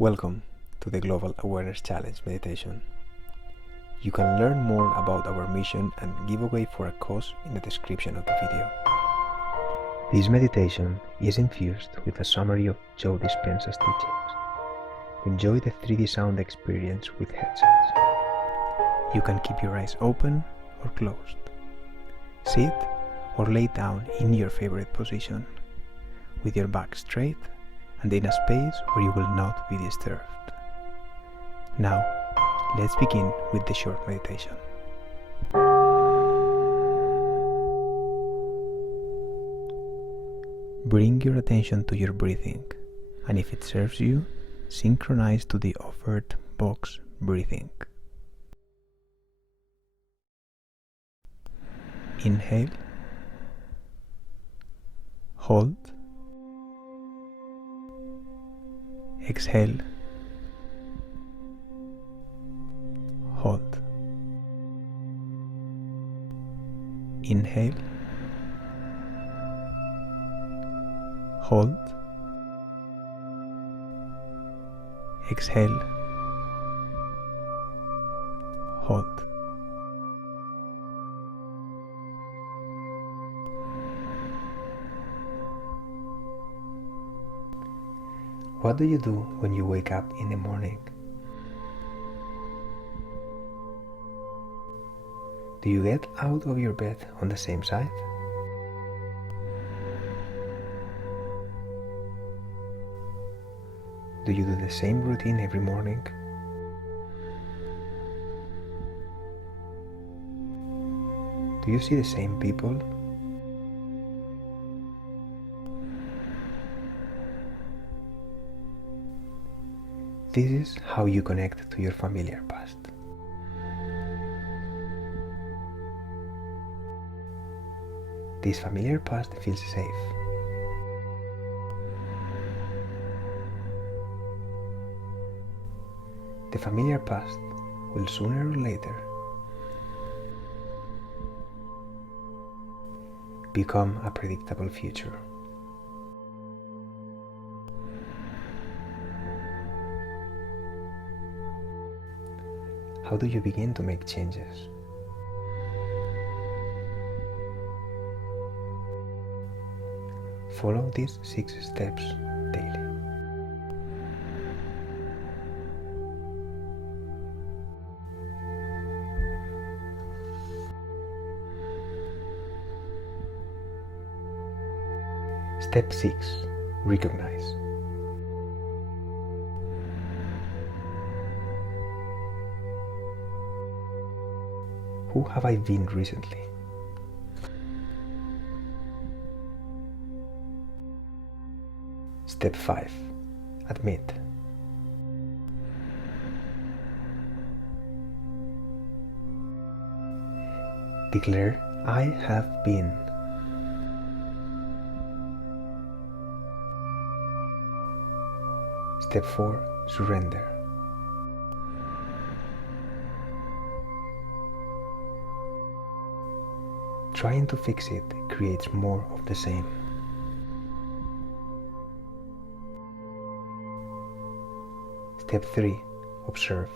Welcome to the Global Awareness Challenge meditation. You can learn more about our mission and giveaway for a cause in the description of the video. This meditation is infused with a summary of Joe Dispenza's teachings. Enjoy the 3D sound experience with headsets. You can keep your eyes open or closed. Sit or lay down in your favorite position, with your back straight and in a space where you will not be disturbed. Now, let's begin with the short meditation. Bring your attention to your breathing, and if it serves you, synchronize to the offered box breathing. Inhale, hold, exhale, hold. Inhale, hold, exhale, hold. What do you do when you wake up in the morning? Do you get out of your bed on the same side? Do you do the same routine every morning? Do you see the same people? This is how you connect to your familiar past. This familiar past feels safe. The familiar past will sooner or later become a predictable future. How do you begin to make changes? Follow these 6 steps daily. Step 6. Recognize. Who have I been recently? Step 5. Admit. Declare, I have been. Step 4. Surrender. Trying to fix it creates more of the same. Step 3. Observe.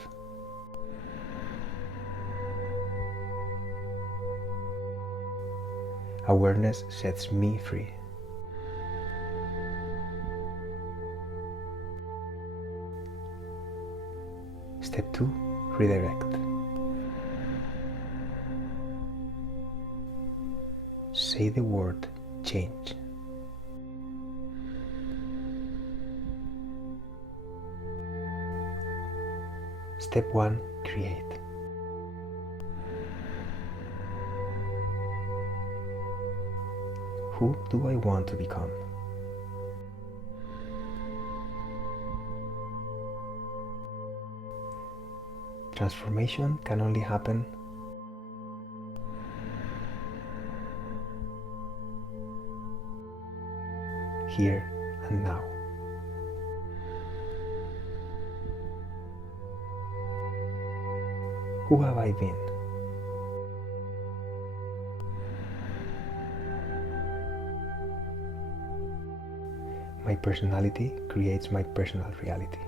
Awareness sets me free. Step 2. Redirect. Say the word change. Step 1. Create. Who do I want to become? Transformation can only happen here and now. Who have I been? My personality creates my personal reality.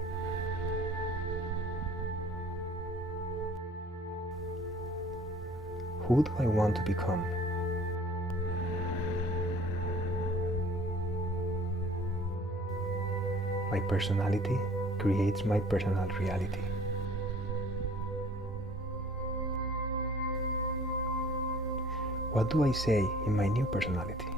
Who do I want to become? My personality creates my personal reality. What do I say in my new personality?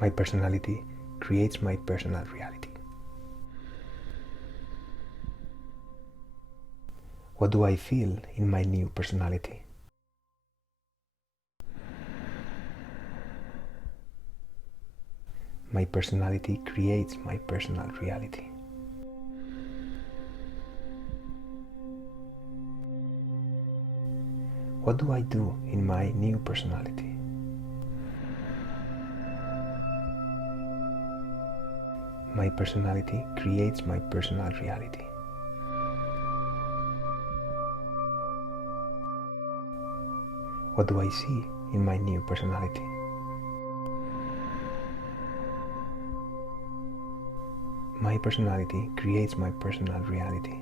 My personality creates my personal reality. What do I feel in my new personality? My personality creates my personal reality. What do I do in my new personality? My personality creates my personal reality. What do I see in my new personality? My personality creates my personal reality.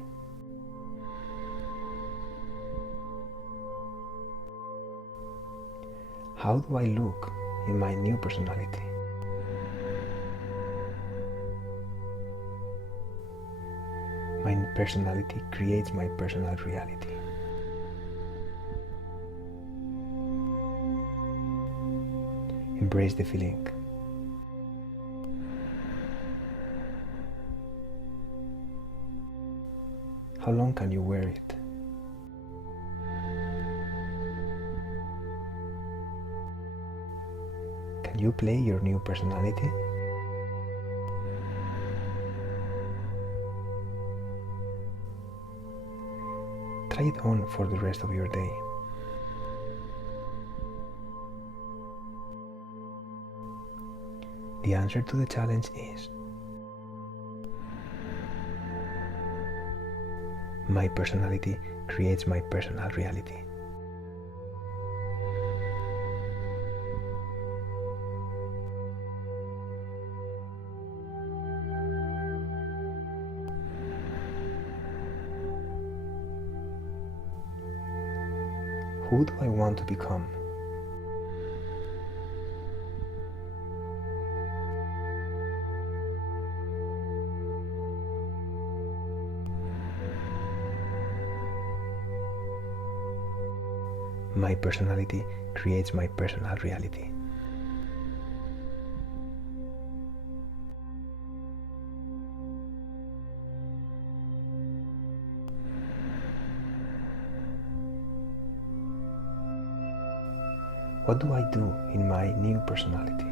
How do I look in my new personality? My personality creates my personal reality. Embrace the feeling. How long can you wear it? Can you play your new personality? Try it on for the rest of your day. The answer to the challenge is my personality creates my personal reality. Who do I want to become? My personality creates my personal reality. What do I do in my new personality?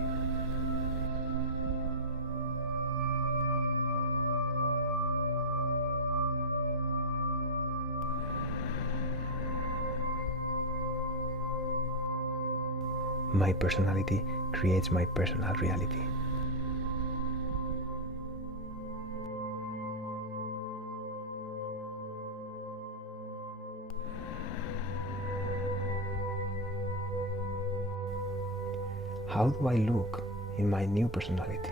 My personality creates my personal reality. How do I look in my new personality?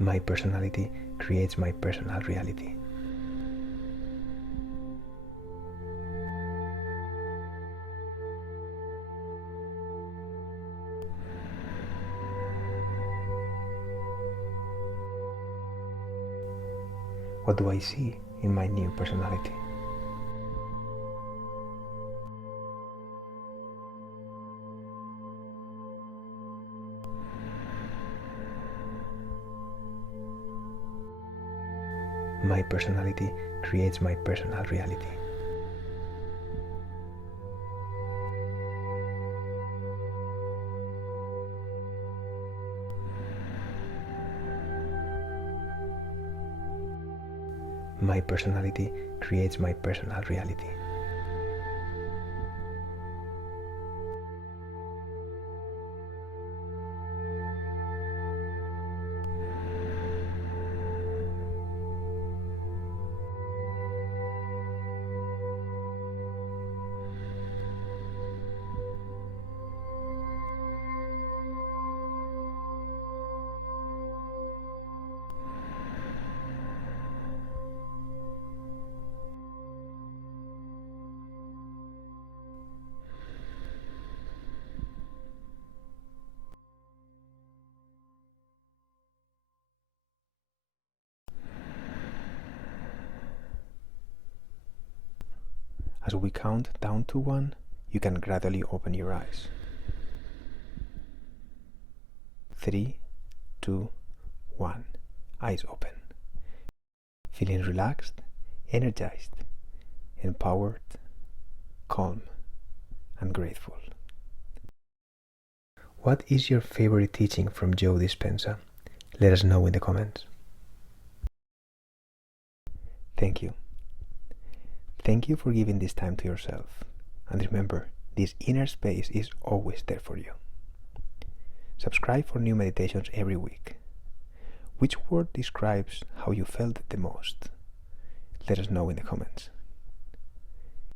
My personality creates my personal reality. What do I see in my new personality? My personality creates my personal reality. My personality creates my personal reality. As we count down to 1, you can gradually open your eyes. 3, 2, 1. Eyes open. Feeling relaxed, energized, empowered, calm, and grateful. What is your favorite teaching from Joe Dispenza? Let us know in the comments. Thank you. Thank you for giving this time to yourself. And remember, this inner space is always there for you. Subscribe for new meditations every week. Which word describes how you felt the most? Let us know in the comments.